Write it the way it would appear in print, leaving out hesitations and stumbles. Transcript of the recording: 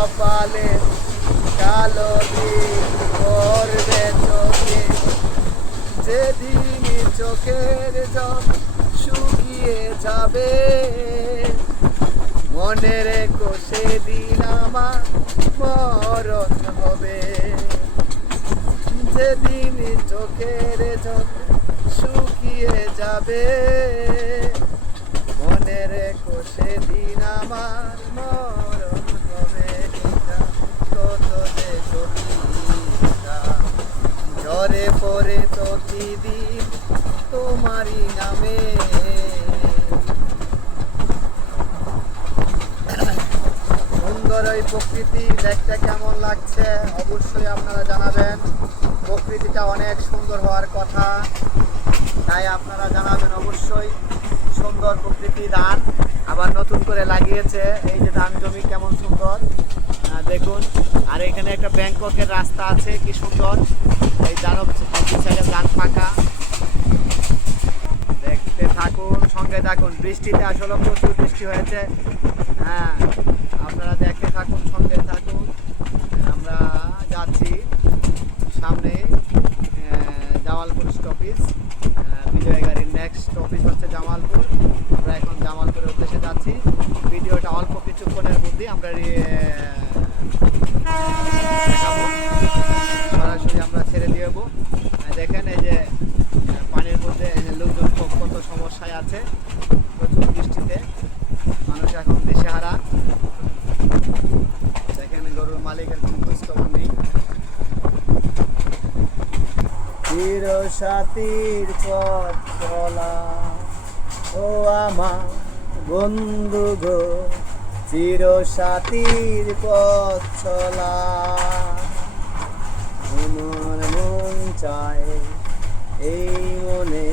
কপালে কালো দিন পড়বে চোখে, যেদিন চোখের জল শুকিয়ে যাবে, মনে রেখো সেদিন আমার মরণ হবে। যেদিন চোখের জল শুকিয়ে যাবে, মনে রেখো সেদিন আমার মরণ হবে। কত যে কবিতা ঝরে পড়ে প্রতিদিন তোমারই নামে। সুন্দর ওই প্রকৃতি দেখতে কেমন লাগছে অবশ্যই আপনারা জানাবেন। প্রকৃতিটা অনেক সুন্দর হওয়ার কথা, তাই আপনারা জানাবেন অবশ্যই। সুন্দর প্রকৃতি, ধান আবার নতুন করে লাগিয়েছে, এই যে ধান জমি কেমন সুন্দর দেখুন। আর এখানে একটা ব্যাংককের রাস্তা আছে, কি সুন্দর। এই দানব সাইডে ধান ফাঁকা, দেখতে থাকুন, সঙ্গে থাকুন। বৃষ্টিতে আসলে প্রচুর বৃষ্টি হয়েছে, হ্যাঁ আপনারা দেখতে থাকুন, সঙ্গে থাকুন। আমরা যাচ্ছি সামনে জামালপুর স্টপেজ, বিজয় গাড়ির নেক্সট অফিস হচ্ছে জামালপুর। আমরা এখন জামালপুরের উদ্দেশ্যে যাচ্ছি। ভিডিওটা অল্প কিছুক্ষণের মধ্যেই আমরা দেখাবো, সরাসরি আমরা ছেড়ে দিয়ে দেবো। দেখেন এই যে পানির মধ্যে লোকজন কত সমস্যায় আছে, প্রচুর বৃষ্টিতে মানুষ এখন দিশেহারা। দেখেন গরুর মালিকের কোনো খোঁজখবর নেই। চিরসাথীর পথ চলা ও আমার বন্ধু গো, চিরসাথীর পথ চলা, আমার মন চায় এই মনে